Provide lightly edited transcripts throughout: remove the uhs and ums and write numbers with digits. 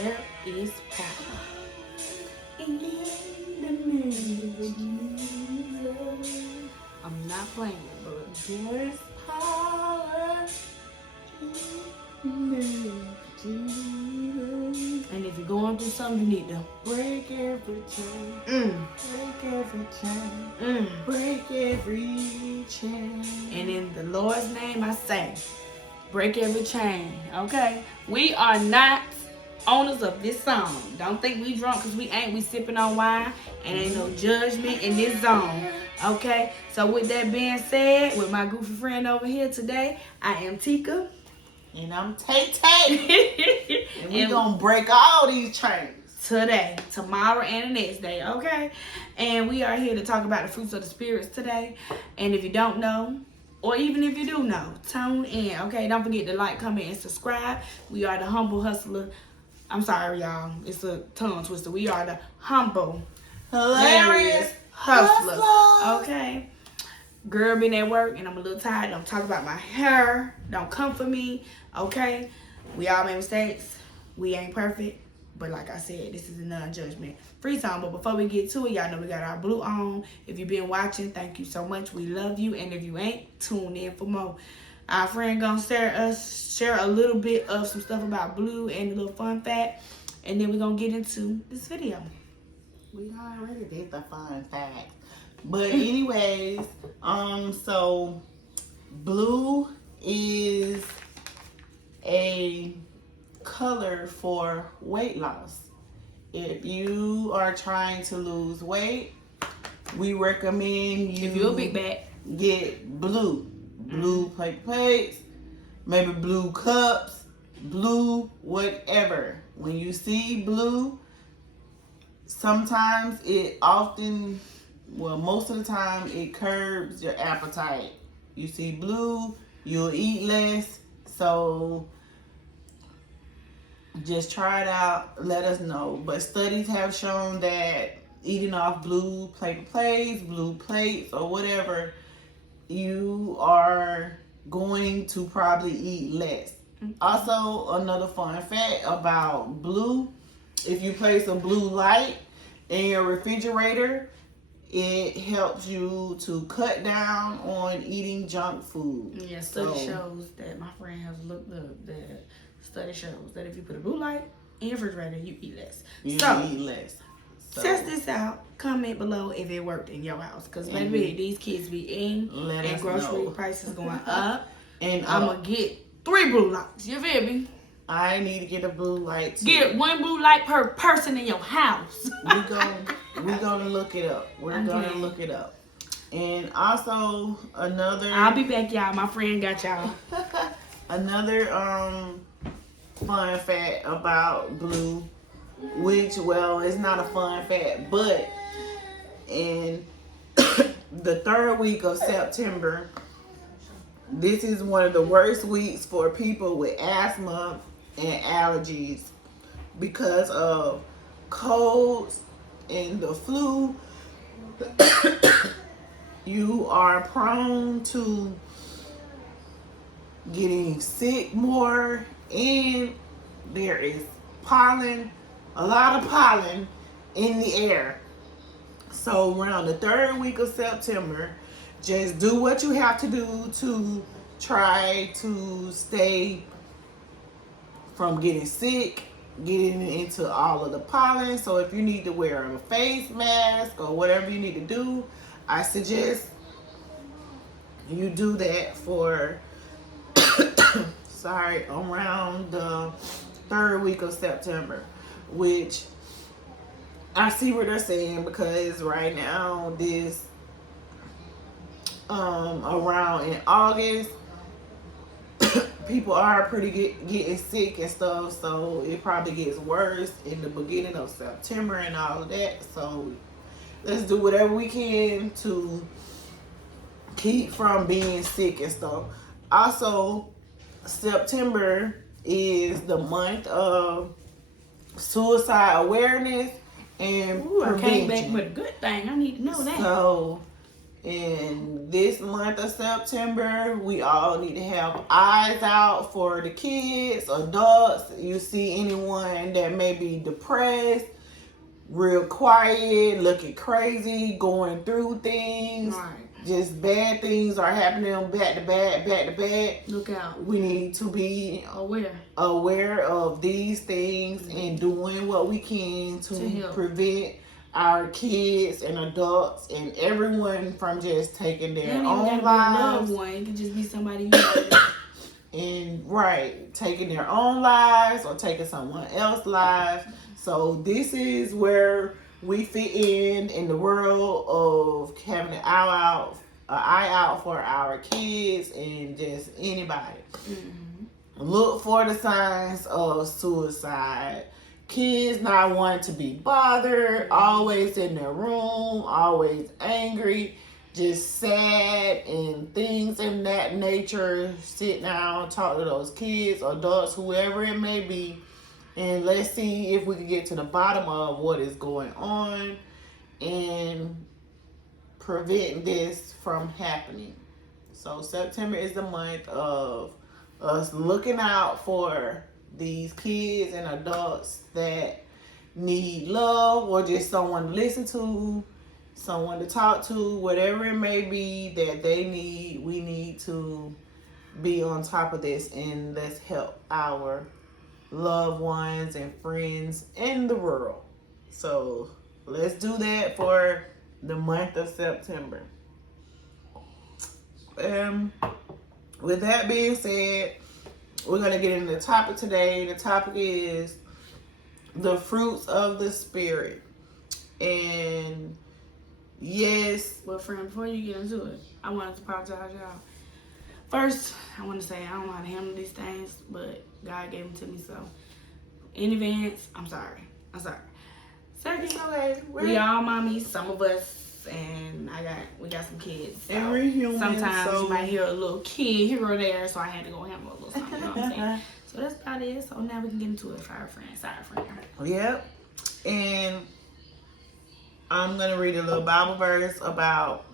There is power in the name of Jesus. I'm not playing, but there's power in the name of Jesus. And if you're going through something, you need to break every chain. Break every chain. Break every chain. And in the Lord's name, I say, break every chain. Okay? We are not owners of this song. Don't think we drunk because we ain't. We sipping on wine and ain't no judgment in this zone. Okay? So with that being said, with my goofy friend over here today, I am Tika. And I'm Tay-Tay. And we gonna break all these chains. Today, tomorrow, and the next day, okay? And we are here to talk about the fruits of the spirits today. And if you don't know, or even if you do know, tune in, okay? Don't forget to like, comment, and subscribe. We are the Humble Hustler. I'm sorry, y'all. It's a tongue twister. We are the Humble Hilarious Hustlers. Okay? Girl been at work and I'm a little tired. Don't talk about my hair. Don't come for me. Okay? We all make mistakes. We ain't perfect. But like I said, this is a non-judgment free zone. But before we get to it, y'all know we got our blue on. If you've been watching, thank you so much. We love you. And if you ain't, tune in for more. Our friend gonna share a little bit of some stuff about blue and a little fun fact. And then we're gonna get into this video. We already did the fun fact. But anyways, so blue is a color for weight loss. If you are trying to lose weight, we recommend you, if you're a big bag, get blue paper plates, maybe blue cups, blue whatever. When you see blue, sometimes most of the time it curbs your appetite. You see blue, you'll eat less. So just try it out, let us know. But studies have shown that eating off blue paper plates, blue plates, or whatever, you are going to probably eat less. Also, another fun fact about blue, if you place a blue light in your refrigerator, it helps you to cut down on eating junk food. Yeah, study shows that my friend has looked up that study shows that if you put a blue light in your refrigerator, you eat less. You eat less. So, test this out. Comment below if it worked in your house. Because maybe these kids be eating and grocery prices going up. And I'm going to get 3 blue lights. You feel me? I need to get a blue light too. Get 1 blue light per person in your house. We're gonna look it up. We're gonna look it up. And also another, I'll be back, y'all. My friend got y'all. Another fun fact about blue, which, well, it's not a fun fact, but in the 3rd week of September, this is one of the worst weeks for people with asthma and allergies because of colds and the flu. You are prone to getting sick more, and there is pollen, a lot of pollen in the air. So around the 3rd week of September, just do what you have to do to try to stay from getting sick, getting into all of the pollen. So if you need to wear a face mask or whatever you need to do, I suggest you do that for around the 3rd week of September, which I see what they're saying, because right now this around in August, people are getting sick and stuff, so it probably gets worse in the beginning of September and all of that. So let's do whatever we can to keep from being sick and stuff. Also, September is the month of suicide awareness and prevention. I came back with a good thing. I need to know that. So In this month of September, we all need to have eyes out for the kids, adults. You see anyone that may be depressed, real quiet, looking crazy, going through things. Right. Just bad things are happening back to back. Look out. We need to be aware of these things and doing what we can to help prevent our kids and adults and everyone from just taking their own lives. It could just be somebody you know. And taking their own lives or taking someone else's lives. So this is where we fit in the world of having an eye out for our kids and just anybody. Mm-hmm. Look for the signs of suicide. Kids not wanting to be bothered, always in their room, always angry, just sad and things in that nature. Sit down, talk to those kids, adults, whoever it may be. And let's see if we can get to the bottom of what is going on and prevent this from happening. So September is the month of us looking out for these kids and adults that need love or just someone to listen to, someone to talk to, whatever it may be that they need. We need to be on top of this and let's help our loved ones and friends in the world. So let's do that for the month of September. With that being said, we're going to get into the topic today. The topic is the fruits of the Spirit. And yes. Well, friend, before you get into it, I wanted to apologize, y'all. First, I want to say I don't know how to handle these things, but God gave them to me, so in advance, I'm sorry. Second, Okay, we all mommies, some of us, and we got some kids. So every human. Sometimes you might hear a little kid here or there, so I had to go handle a little something. You know what I'm saying? So that's about it. So now we can get into it. Sorry, friend. Yep. And I'm gonna read a little Bible verse about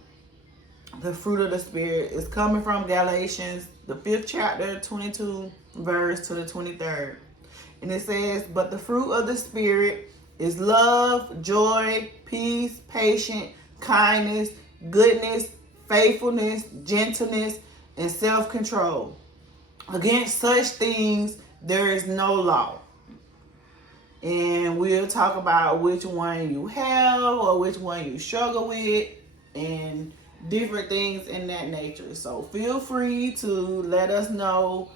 the fruit of the Spirit. It's coming from Galatians, the 5th chapter, 22 verse to the 23rd. And it says, but the fruit of the Spirit is love, joy, peace, patience, kindness, goodness, faithfulness, gentleness, and self-control. Against such things, there is no law. And we'll talk about which one you have or which one you struggle with and different things in that nature. So feel free to let us know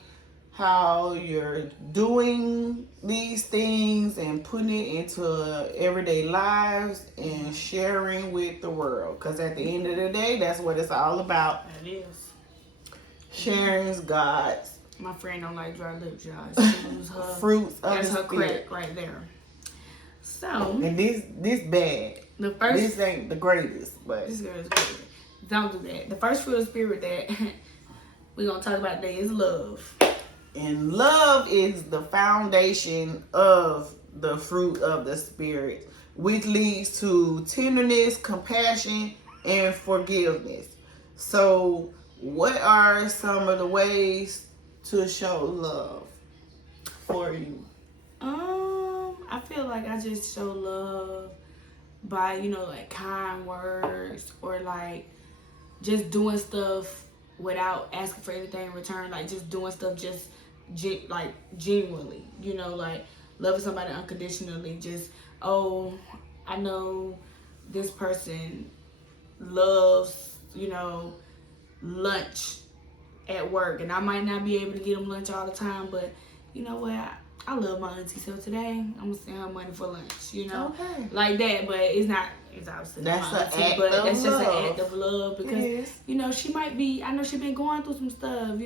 how you're doing these things and putting it into everyday lives and sharing with the world. Because at the end of the day, that's what it's all about. It is. Sharing God's. My friend don't like dry lips, y'all. She her fruits of that's the her Spirit. crack right there. So And this bad. This ain't the greatest, but this girl is crazy. Don't do that. The first fruit of the Spirit that we're gonna talk about today is love. And love is the foundation of the fruit of the Spirit, which leads to tenderness, compassion, and forgiveness. So, what are some of the ways to show love for you? I feel like I just show love by, like kind words or like just doing stuff without asking for anything in return. Like just doing stuff just genuinely, like loving somebody unconditionally. Just, I know this person loves, lunch at work, and I might not be able to get them lunch all the time, but you know what? I love my auntie, so today I'm gonna send her money for lunch, Okay. like that. But it's obviously That's not my auntie, but that's just an act of love because she might be. I know she's been going through some stuff.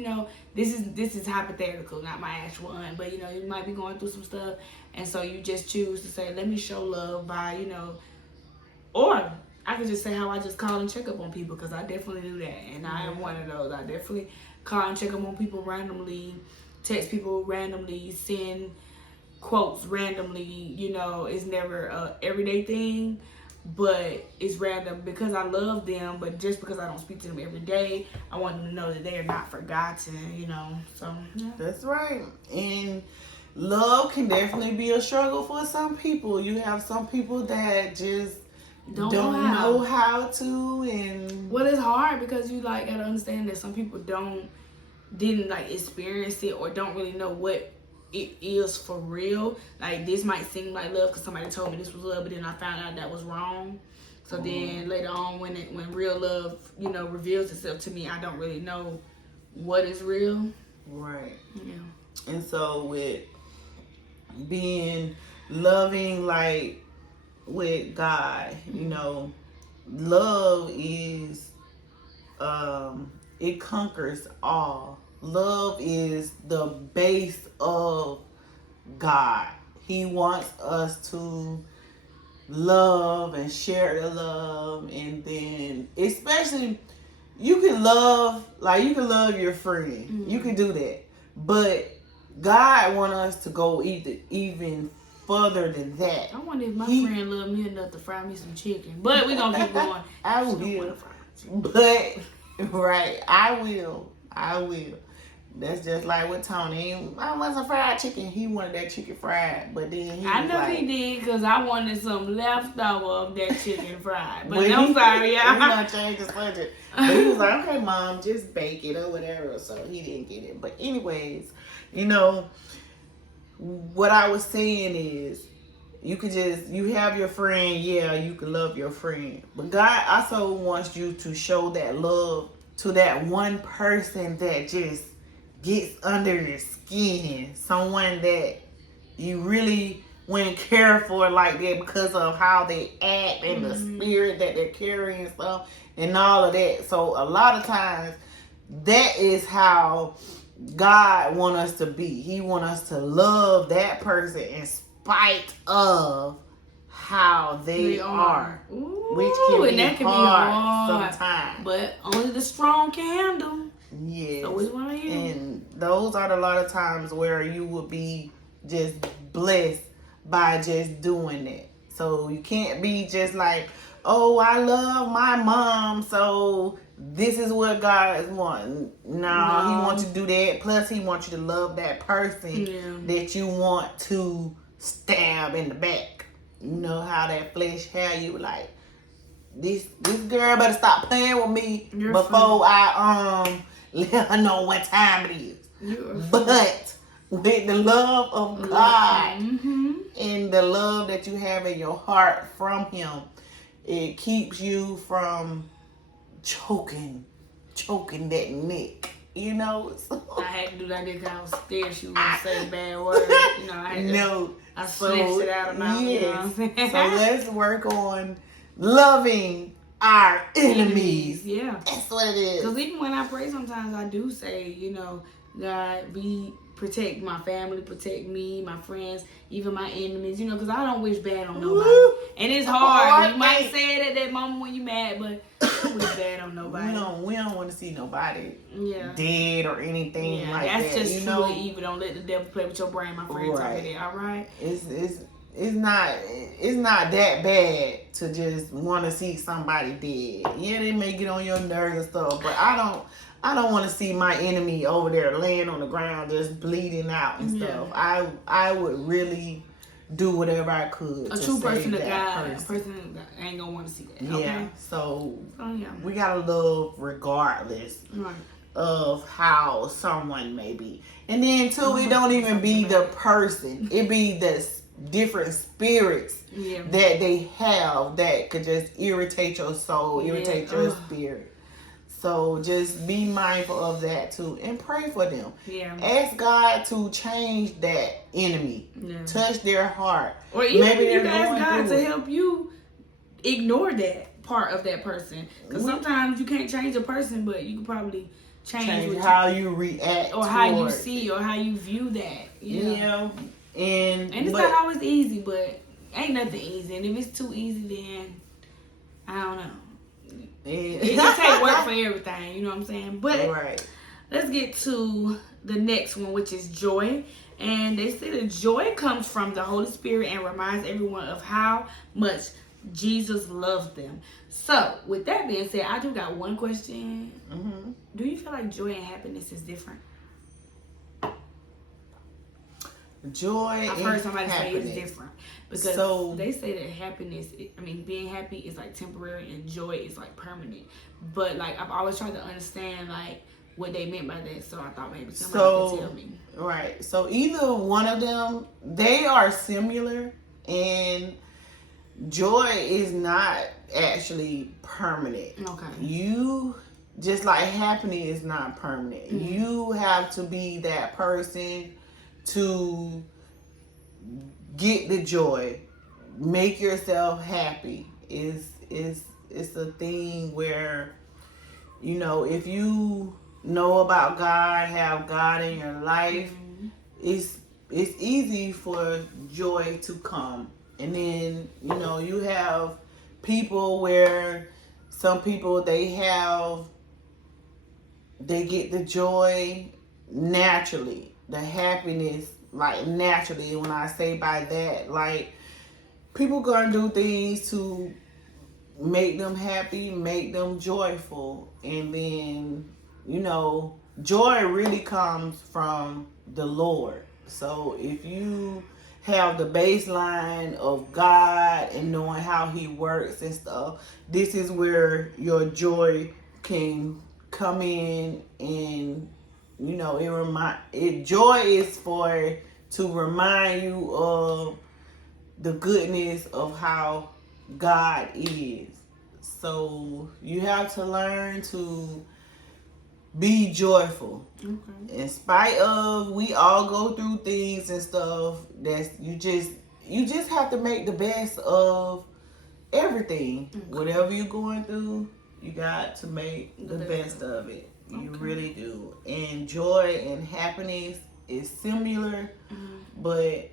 This is hypothetical, not my actual aunt, but you might be going through some stuff, and so you just choose to say, let me show love by or I could just say how I just call and check up on people, because I definitely do that, and I am one of those. I definitely call and check up on people randomly, text people randomly, send quotes randomly. It's never a everyday thing, but it's rather because I love them, but just because I don't speak to them every day, I want them to know that they are not forgotten, you know. So yeah. That's right. And love can definitely be a struggle for some people. You have some people that just don't know how to, and well, it's hard because you like gotta understand that some people didn't like experience it or don't really know what it is for real. Like, this might seem like love because somebody told me this was love, but then I found out that was wrong. So then later on, when real love, you know, reveals itself to me, I don't really know what is real. Right. Yeah. And so with being loving, like with God, you know, love is it conquers all. Love is the base of God. He wants us to love and share the love, and then especially you can love your friend. Mm-hmm. You can do that, but God wants us to go even further than that. I wonder if my friend loved me enough to fry me some chicken, but we're gonna keep going. I will, but right, I will. That's just like with Tony. I want some fried chicken. He wanted that chicken fried, but then I know he did because I wanted some leftover of that chicken fried. But I'm sorry, y'all. We're gonna change the subject. But he was like, "Okay, Mom, just bake it or whatever." So he didn't get it. But anyways, you know what I was saying is, you have your friend. Yeah, you can love your friend, but God also wants you to show that love to that one person that just gets under your skin, someone that you really wouldn't care for like that because of how they act and the spirit that they're carrying and stuff and all of that. So a lot of times that is how God wants us to be. He wants us to love that person in spite of how they are. Ooh, which can be hard sometimes. But only the strong can handle. Yes. So which one are you? And those are a lot of times where you will be just blessed by just doing that. So you can't be just like, oh, I love my mom, so this is what God is wanting. No, He wants you to do that. Plus, He wants you to love that person that you want to stab in the back. You know how that flesh have you like, this girl better stop playing with me before I let her know what time it is. But with the love of God and the love that you have in your heart from Him, it keeps you from choking that neck. You know, I had to do that because I was scared she was gonna say bad words. You know, I snatched it out of my mouth. Yes. You know so let's work on loving our enemies. Yeah, that's what it is. Because even when I pray, sometimes I do say, you know, God, protect my family, protect me, my friends, even my enemies, you know, because I don't wish bad on nobody. And it's hard. You might say it at that moment when you're mad, but I don't wish bad on nobody. We don't want to see nobody dead or anything like that. That's just truly evil. Don't let the devil play with your brain, my friend. Right. All right? It's not that bad to just want to see somebody dead. Yeah, they may get on your nerves and stuff, but I don't want to see my enemy over there laying on the ground just bleeding out and stuff. I would really do whatever I could. A true person of God, a person ain't gonna want to see that. Okay? Yeah. So we gotta love regardless of how someone may be, and then too, it don't even be the person. It be the different spirits that they have that could just irritate your soul, irritate your spirit. So just be mindful of that too and pray for them. Yeah. Ask God to change that enemy. Yeah. Touch their heart. Or even maybe you can ask God to help you ignore that part of that person. Because sometimes you can't change a person, but you can probably change how you react or how you see or how you view that. Yeah. And it's not always easy, but ain't nothing easy. And if it's too easy, then I don't know. It can take work for everything, you know what I'm saying? But let's get to the next one, which is joy. And they say that joy comes from the Holy Spirit and reminds everyone of how much Jesus loves them. So, with that being said, I do got one question. Mm-hmm. Do you feel like joy and happiness is different? Joy I've and heard somebody happiness. say it's different because So they say that happiness, being happy is like temporary and joy is like permanent. But like I've always tried to understand like what they meant by that, so I thought maybe somebody could tell me. Right. So either one of them, they are similar, and joy is not actually permanent. Okay. You just like happiness is not permanent. Mm-hmm. You have to be that person to get the joy, make yourself happy. It's a thing where, you know, if you know about God, have God in your life, Mm-hmm. it's easy for joy to come. And then, you know, you have people where some people they get the joy naturally, the happiness like naturally. And when I say by that, like people gonna do things to make them happy, make them joyful, and then, you know, joy really comes from the Lord. So if you have the baseline of God and knowing how He works and stuff, this is where your joy can come in. And you know, joy is for to remind you of the goodness of how God is. So you have to learn to be joyful. Okay. In spite of we all go through things and stuff, that's you just have to make the best of everything. Okay. Whatever you're going through, you got to make the best of it. You Okay. really do. And joy and happiness is similar, but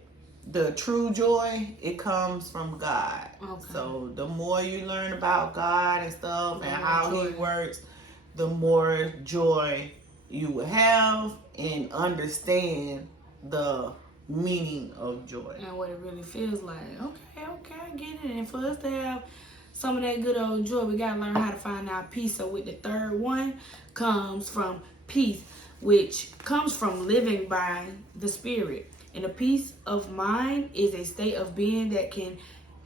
the true joy, it comes from God. Okay. So the more you learn about God and stuff and how joy. He works, the more joy you will have and understand the meaning of joy. And what it really feels like. Okay, I get it. And for us to have some of that good old joy, we gotta learn how to find our peace. So with the third one comes from peace, which comes from living by the Spirit. And a peace of mind is a state of being that can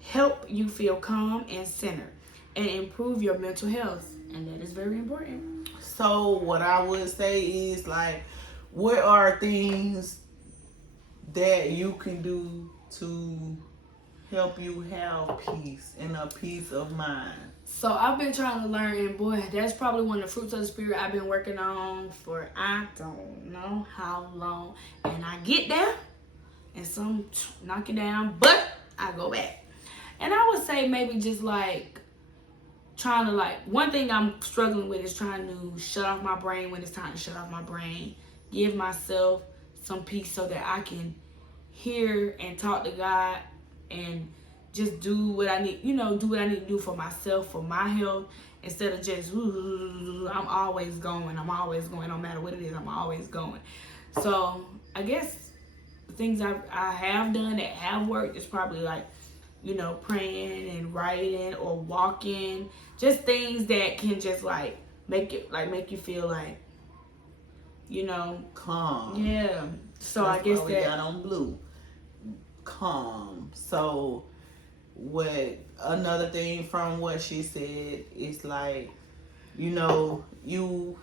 help you feel calm and centered and improve your mental health. And that is very important. So what I would say is like, what are things that you can do to help you have peace and a peace of mind? So I've been trying to learn, and boy, that's probably one of the fruits of the Spirit I've been working on for I don't know how long. And I get there, and some knock it down, but I go back. And I would say maybe just like trying to one thing I'm struggling with is trying to shut off my brain when it's time to shut off my brain. Give myself some peace so that I can hear and talk to God and just do what I need, do what I need to do for myself, for my health, instead of just, I'm always going, no matter what it is, I'm always going. So I guess the things I have done that have worked is probably praying and writing or walking, just things that can just make you feel calm. Yeah. So That's I guess why we got on blue. Calm. So what another thing from what she said is you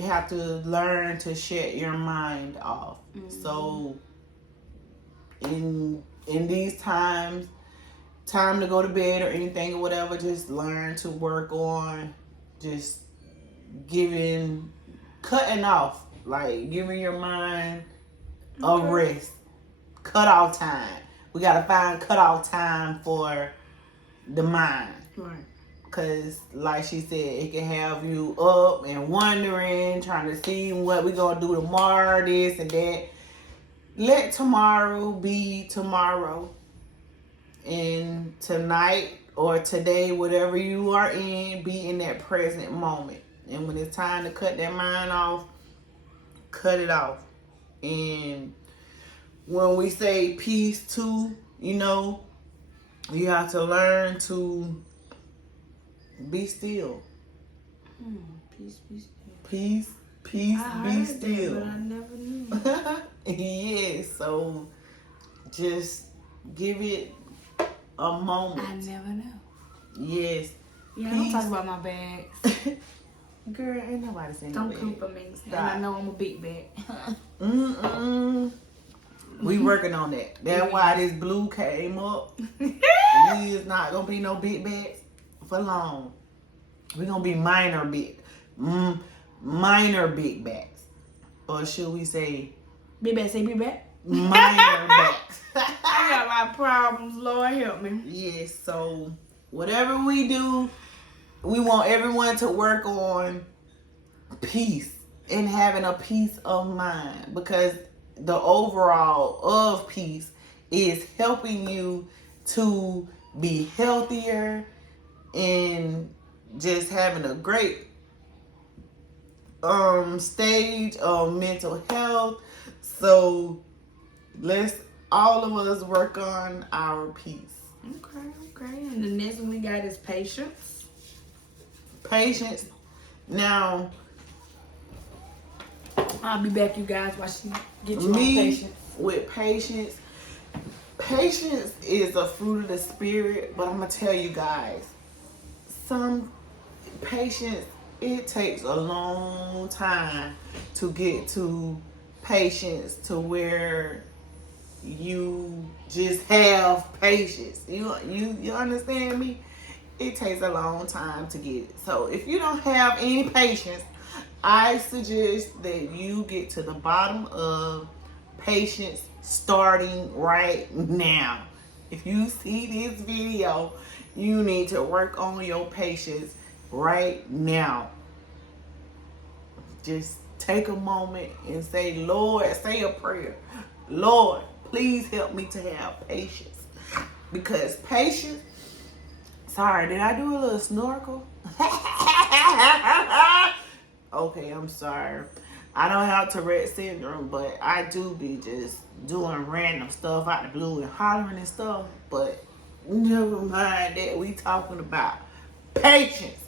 have to learn to shut your mind off. Mm-hmm. So in these times, time to go to bed or anything or whatever, just learn to work on just cutting off, giving your mind a rest, cut off time. We gotta find cut off time for the mind. Right. Because like she said, it can have you up and wondering, trying to see what we gonna do tomorrow, this and that. Let tomorrow be tomorrow. And tonight or today, whatever you are in, be in that present moment. And when it's time to cut that mind off, cut it off. And when we say peace too, You have to learn to be still. Peace, peace, Peace, peace, I be heard still. that, but I never knew. Yes, so just give it a moment. I never know. Yes. Yeah, Peace. don't talk about my bags. Girl, ain't nobody saying Don't no come bag. for me. And Stop. I know I'm a big bag. We working on that. That's why this blue came up. We is not gonna be no big bags for long. We gonna be minor big bags. Or should we say Big bag, say big bag. minor bags? I got my problems. Lord help me. Yes, so whatever we do, we want everyone to work on peace and having a peace of mind, because the overall of peace is helping you to be healthier and just having a great stage of mental health. So let's all of us work on our peace. Okay. And the next one we got is patience. Patience. Now, I'll be back, you guys, while she get you on me patience. with patience. Patience is a fruit of the spirit, but I'm gonna tell you guys, some patience, it takes a long time to get to patience to where you just have patience. You understand me? It takes a long time to get it. So if you don't have any patience, I suggest that you get to the bottom of patience starting right now. If you see this video, you need to work on your patience right now. Just take a moment and say, Lord, say a prayer. Lord, please help me to have patience. Because patience, sorry, did I do a little snorkel? Okay, I'm sorry. I don't have Tourette syndrome, but I do be just doing random stuff out the blue and hollering and stuff. But never mind that. We talking about patience.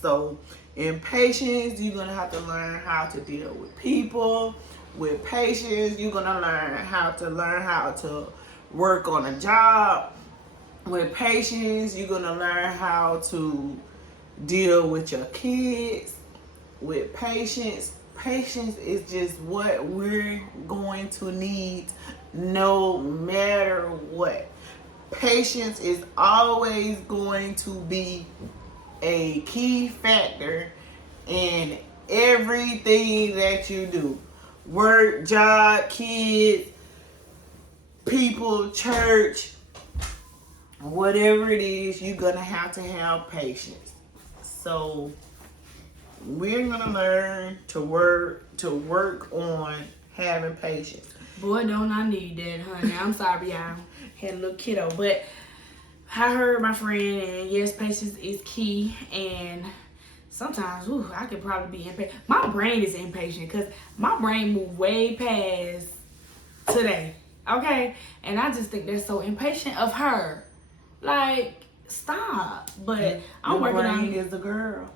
So in patience, you're going to have to learn how to deal with people. With patience, you're going to learn how to work on a job. With patience, you're going to learn how to deal with your kids. With patience is just what we're going to need no matter what. Patience is always going to be a key factor in everything that you do. Work, job, kids, people, church, whatever it is, you're going to have patience. So we're gonna learn to work on having patience. Boy, don't I need that, honey. I'm sorry, y'all. Had a little kiddo, but I heard my friend, and yes, patience is key. And sometimes, I could probably be impatient. My brain is impatient because my brain moved way past today. Okay, and I just think that's so impatient of her. Like, stop. But I'm working on it. Is a girl.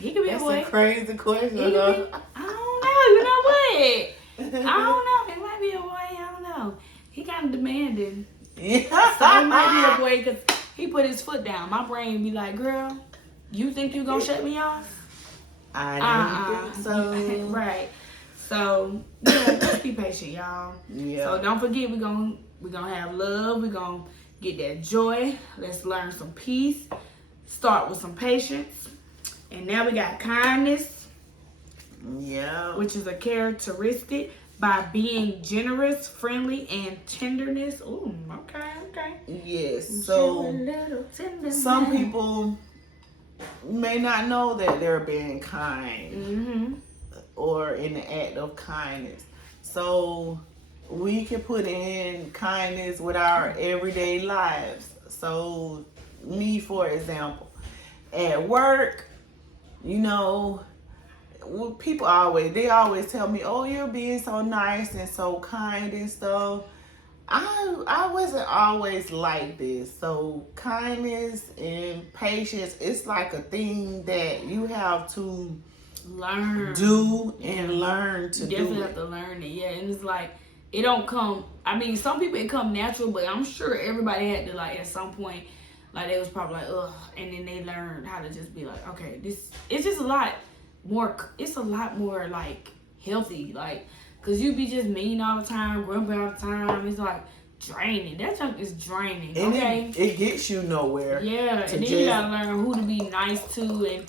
He could be That's a boy. a crazy question. I don't know. You know what? I don't know. It might be a boy. I don't know. He kind of demanding. Yeah. So it might be a boy because he put his foot down. My brain be like, girl, you think you gonna shut me off? I don't think so. Right. So yeah, just be patient, y'all. Yeah. So don't forget, we're gonna have love. We're gonna get that joy. Let's learn some peace. Start with some patience. And now we got kindness. Yeah. Which is a characteristic by being generous, friendly, and tenderness. Ooh, okay. Yes. So some people may not know that they're being kind or in the act of kindness. So we can put in kindness with our everyday lives. So me, for example, at work, people always tell me, oh, you're being so nice and so kind and stuff. I wasn't always like this. So kindness and patience, it's like a thing that you have to learn, do and learn to you definitely do have to learn it. Yeah, and it's like it don't come. I mean, some people it come natural, but I'm sure everybody had to like at some point, like they was probably like ugh, and then they learned how to just be like, okay, this it's just a lot more. It's a lot more like healthy, like. Cause you be just mean all the time, grumpy all the time. It's like draining. That junk is draining. and Okay. it gets you nowhere. Yeah, and then you gotta learn who to be nice to and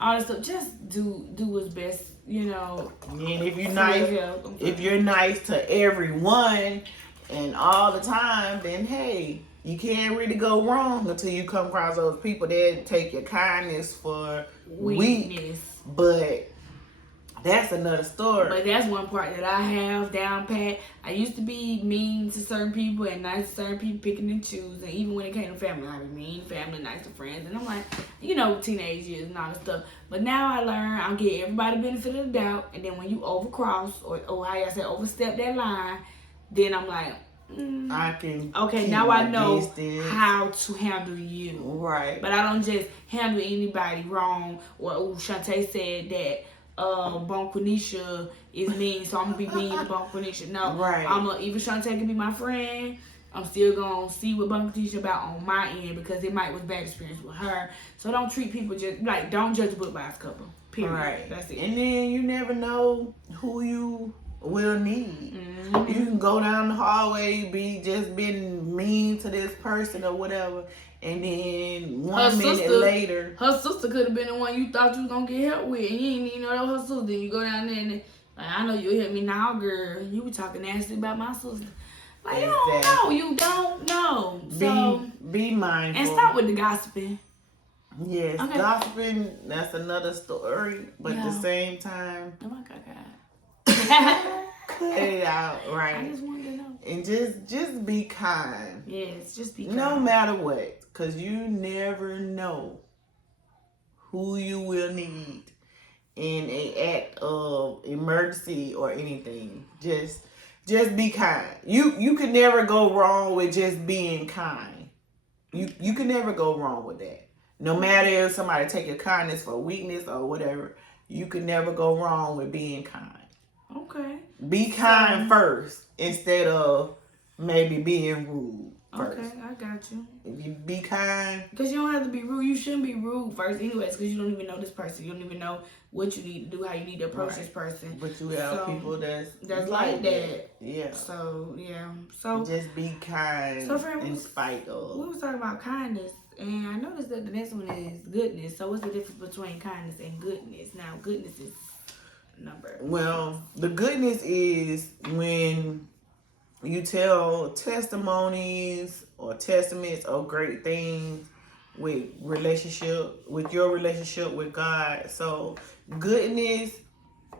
all this stuff. Just do what's best, you know. And if you're for nice, your health. if you're nice to everyone and all the time, then hey, you can't really go wrong until you come across those people that take your kindness for weak. But that's another story. But that's one part that I have down pat. I used to be mean to certain people and nice to certain people, picking and choosing. Even when it came to family, I'd be mean family, nice to friends. And I'm like, you know, teenage years and all that stuff. But now I learn, I'll give everybody the benefit of the doubt. And then when you overcross, or how y'all say, overstep that line, then I'm like, I can. Okay, now I know distance. how to handle you. Right. But I don't just handle anybody wrong. Or Shantae said that Bon Quenisha is mean, so I'm gonna be mean to Bon Quenisha. No, right. Even Shantae can be my friend. I'm still gonna see what Bon Quenisha about on my end because it might was bad experience with her. So don't treat people just like don't judge a book by its cover. Period. Right. That's it. And then you never know who you will need. You can go down the hallway, being mean to this person or whatever, and then one minute later, her sister could have been the one you thought you was gonna get help with, and you didn't even know that was her sister. Then you go down there and like, I know you help me now, girl. You were talking nasty about my sister. Like exactly. You don't know. So be mindful and stop with the gossiping. Yes, okay. Gossiping, that's another story, but at the same time, oh my God. Cut it out, right? I just wanted to know. And just be kind. Yes, just be kind. No matter what, because you never know who you will need in an act of emergency or anything. Just be kind. You can never go wrong with just being kind. You can never go wrong with that. No matter if somebody take your kindness for weakness or whatever, you can never go wrong with being kind. Okay. Be kind first instead of maybe being rude first. Okay, I got you. If you be kind. Because you don't have to be rude. You shouldn't be rude first anyways because you don't even know this person. You don't even know what you need to do, how you need to approach this person. But you have people that's like that. Yeah. So, yeah. So just be kind in spite of. We were talking about kindness. And I noticed that the next one is goodness. So what's the difference between kindness and goodness? Now, goodness is number. Well, the goodness is when you tell testimonies or testaments of great things with your relationship with God. So goodness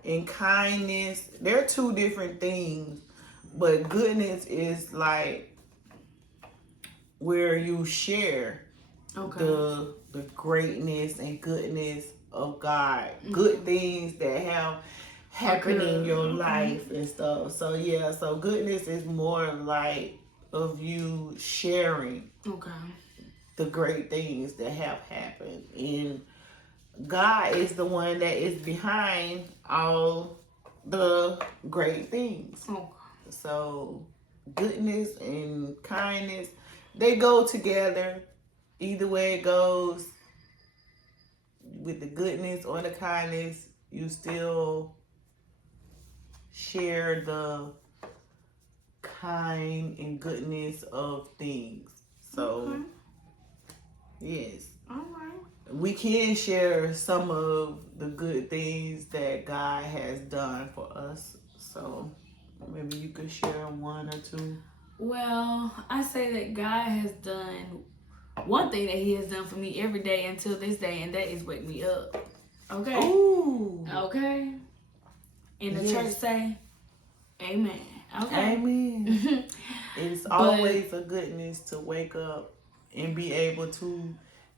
and kindness, they're two different things. But goodness is like where you share the greatness and goodness of God, good things that have happened in your life and stuff. So yeah, so goodness is more like of you sharing the great things that have happened. And God is the one that is behind all the great things. So goodness and kindness, they go together. Either way it goes, with the goodness or the kindness, you still share the kind and goodness of things. So, yes. All right. We can share some of the good things that God has done for us. So, maybe you could share one or two. Well, I say that God has done one thing that he has done for me every day until this day, and that is wake me up. Okay? Ooh. Okay? And the church say, amen. Okay? Amen. It's always a goodness to wake up and be able to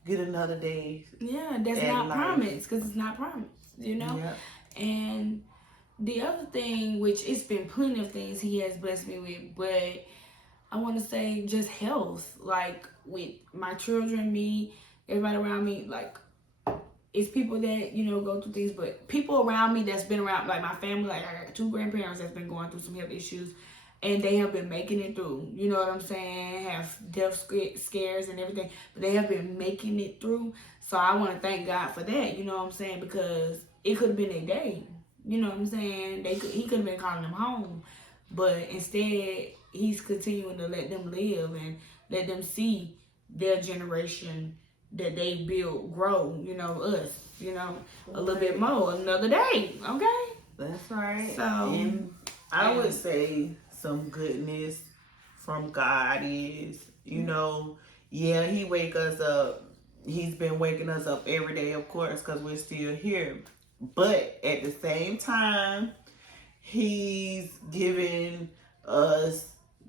get another day. Yeah, that's not promised, because it's not promised, you know? Yeah. And the other thing, which it's been plenty of things he has blessed me with, but I want to say just health, like with my children, me, everybody around me, like it's people that, you know, go through things, but people around me that's been around, like my family, like I got 2 grandparents that's been going through some health issues, and they have been making it through. You know what I'm saying? Have death scares and everything, but they have been making it through. So I want to thank God for that. You know what I'm saying? Because it could have been a day. You know what I'm saying? He could have been calling them home, but instead he's continuing to let them live and let them see their generation that they build grow, you know, us, you know, a little bit more another day, okay? That's right. So, and I would say some goodness from God is, you know, yeah, he wake us up. He's been waking us up every day, of course, because we're still here. But at the same time, he's giving us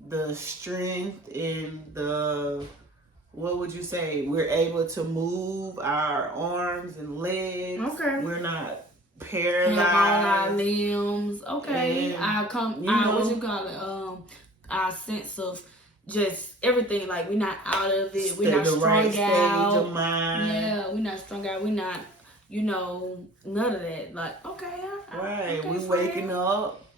the strength and the, what would you say? We're able to move our arms and legs. Okay. We're not paralyzed. Have all our limbs. Okay. And, what you call it? Our sense of just everything. Like we're not out of it. We're not the strung right out. stage of mind. Yeah, we're not strung out. We're not, you know, none of that. Like, okay. Right. Okay, we waking up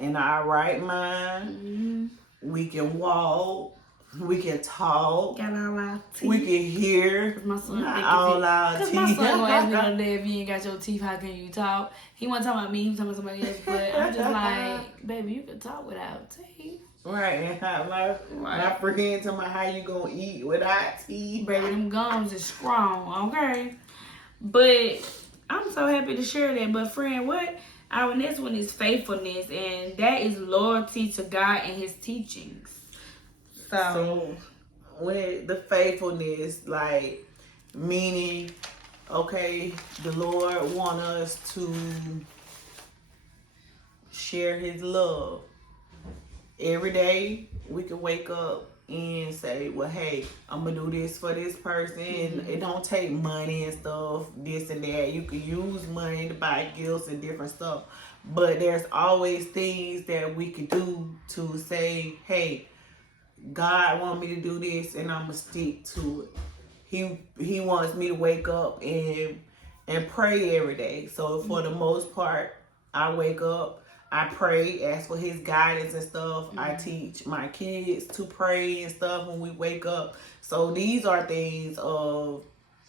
in our right mind. Mm-hmm. We can walk. We can talk. Got all our teeth. We can hear. Cause my son not all our teeth. My son gonna ask me the other day, if you ain't got your teeth, how can you talk? He wasn't talking about me, he was talking about somebody else. But I'm just like, baby, you can talk without teeth. Right, and my friend talking about how you gonna eat without teeth. Baby, them gums is strong, okay? But I'm so happy to share that. But friend, what our next one is and that is loyalty to God and his teachings. So with the faithfulness, like meaning, okay, the Lord want us to share his love. Every day we can wake up and say, well, hey, I'm gonna do this for this person. Mm-hmm. It don't take money and stuff, this and that. You can use money to buy gifts and different stuff, but there's always things that we can do to say, hey, God want me to do this and I'm gonna stick to it. He wants me to wake up and pray every day. So for the most part, I wake up, I pray, ask for his guidance and stuff. Mm-hmm. I teach my kids to pray and stuff when we wake up. So these are things of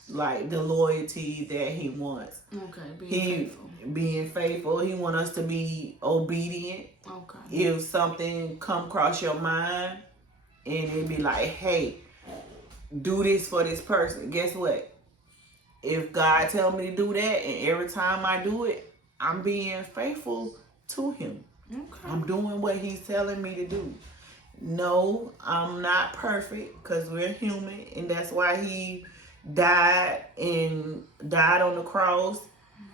like the loyalty that he wants. Okay, being faithful. He wants us to be obedient. Okay. If something come across your mind and it be like, hey, do this for this person. Guess what? If God tell me to do that and every time I do it, I'm being faithful to him. Okay. I'm doing what he's telling me to do. No, I'm not perfect because we're human, and that's why he died on the cross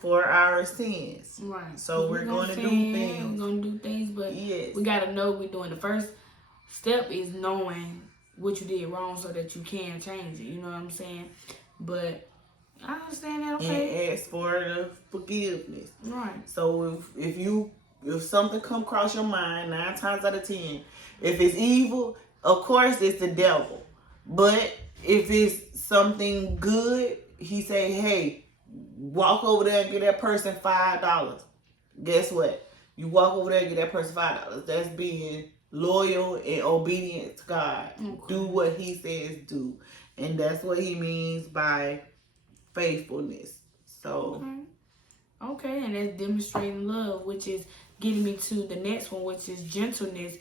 for our sins. Right. So we're going to do things. We're going to do things, but yes, we got to know we're doing. The first step is knowing what you did wrong so that you can change it. You know what I'm saying? But I understand that, okay. And ask for the forgiveness. Right. So if something come across your mind, 9 times out of 10, if it's evil, of course it's the devil. But if it's something good, he say, hey, walk over there and get that person $5. Guess what? You walk over there and get that person $5. That's being loyal and obedient to God. Okay. Do what he says do. And that's what he means by faithfulness. So okay, and that's demonstrating love, which is getting me to the next one, which is gentleness.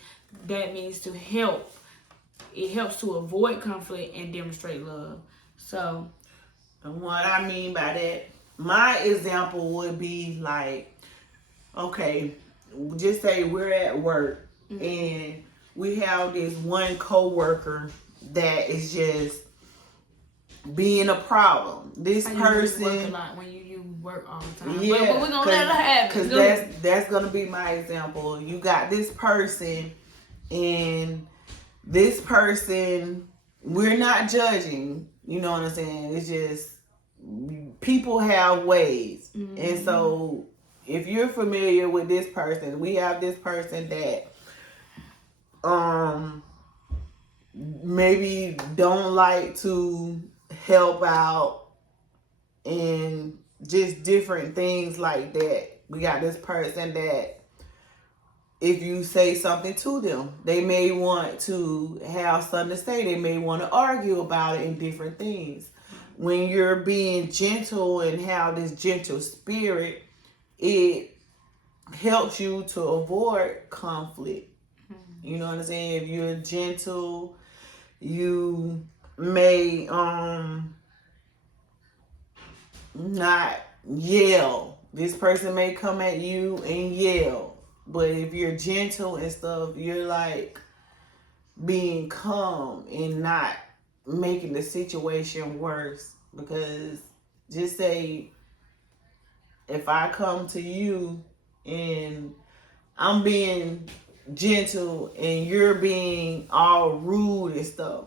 That means to help. It helps to avoid conflict and demonstrate love. So, and what I mean by that, my example would be like, okay, just say we're at work and we have this one coworker that is just being a problem. This person work a lot when you work all the time. Yeah, but we're gonna let her have it. Because that's gonna be my example. You got this person, and this person, we're not judging. You know what I'm saying? It's just people have ways, and so if you're familiar with this person, we have this person that maybe don't like to help out and just different things like that. We got this person that if you say something to them, they may want to have something to say. They may want to argue about it and different things. When you're being gentle and have this gentle spirit, it helps you to avoid conflict. You know what I'm saying? If you're gentle, you may not yell. This person may come at you and yell. But if you're gentle and stuff, you're like being calm and not making the situation worse. Because just say, if I come to you and I'm being gentle and you're being all rude and stuff,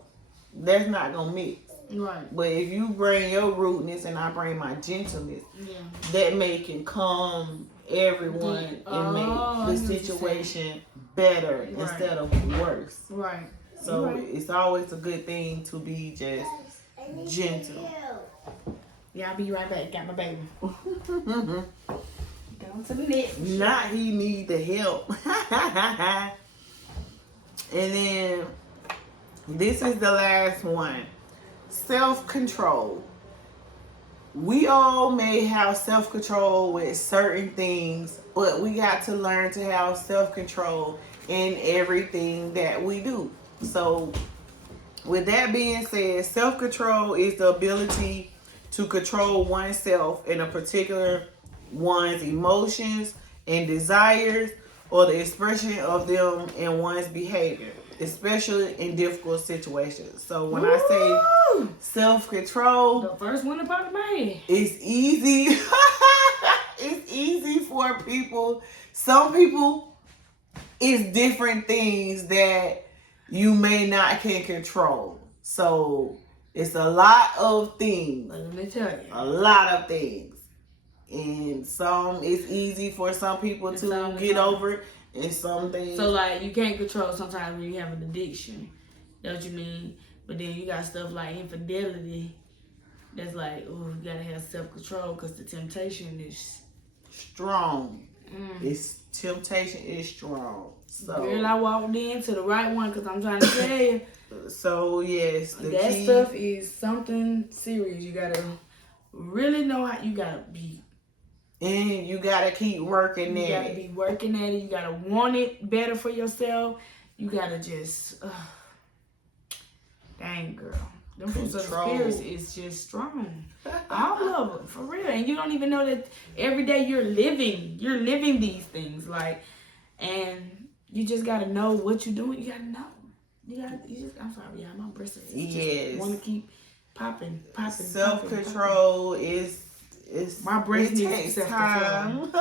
that's not gonna mix. Right. But if you bring your rudeness and I bring my gentleness, that can calm everyone and make the situation better instead of worse. Right. So it's always a good thing to be just gentle. Yeah, I'll be right back. Got my baby. Down to the net. Not he need the help. And then this is the last one. Self-control. We all may have self-control with certain things, but we got to learn to have self-control in everything that we do. So with that being said, self-control is the ability to control oneself in a particular one's emotions and desires, or the expression of them in one's behavior, especially in difficult situations. So when I say self-control, the first one about my head. It's easy. It's easy for people. Some people, it's different things that you may not can control. So it's a lot of things. Let me tell you. A lot of things. And some it's easy for some people to get over it, and some things. So like you can't control sometimes when you have an addiction. That's what you mean? But then you got stuff like infidelity. That's like, oh, you gotta have self-control because the temptation is strong. It's temptation is strong. So girl, I walked into the right one because I'm trying to tell you. So yes, that key, stuff is something serious. You gotta really know how you gotta be. And you gotta keep working at it. You gotta be working at it. You gotta want it better for yourself. You gotta just, dang girl. Them fruits of the spirits is just strong. All of them, for real. And you don't even know that every day you're living these things. Like, and you just gotta know what you're doing. You gotta know. I'm sorry, y'all. My breasts just want to keep popping. Self-control is my breast needs time.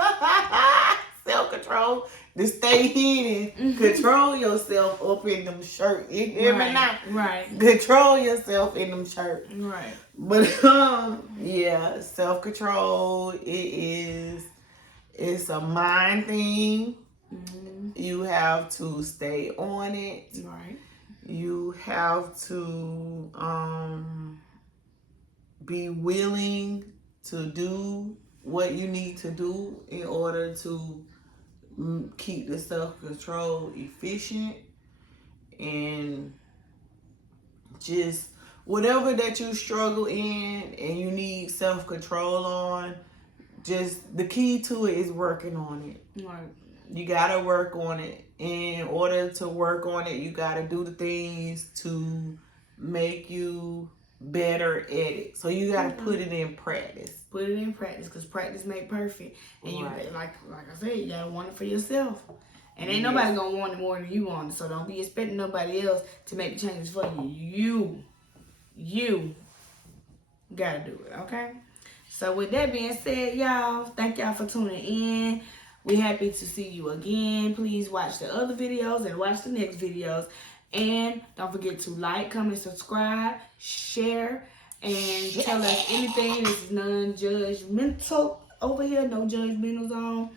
Self-control to stay hidden. Control yourself up in them shirts. You hear me now? Right. Control yourself in them shirts. Right. But yeah, self-control it's a mind thing. You have to stay on it. Right. You have to be willing to do what you need to do in order to keep the self-control efficient, and just whatever that you struggle in and you need self-control on, just the key to it is working on it. Right. You gotta work on it. In order to work on it, you gotta do the things to make you better at it. So you gotta put it in practice. Put it in practice, because practice make perfect. And you like I said, you gotta want it for yourself. And ain't nobody gonna want it more than you want it. So don't be expecting nobody else to make the changes for you. You gotta do it, okay? So with that being said, y'all, thank y'all for tuning in. We're happy to see you again. Please watch the other videos and watch the next videos. And don't forget to like, comment, subscribe, share, and tell us anything. This is non-judgmental over here. No judgmental zone.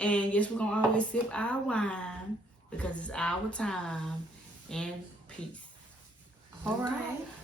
And yes, we're going to always sip our wine because it's our time. And peace. All right.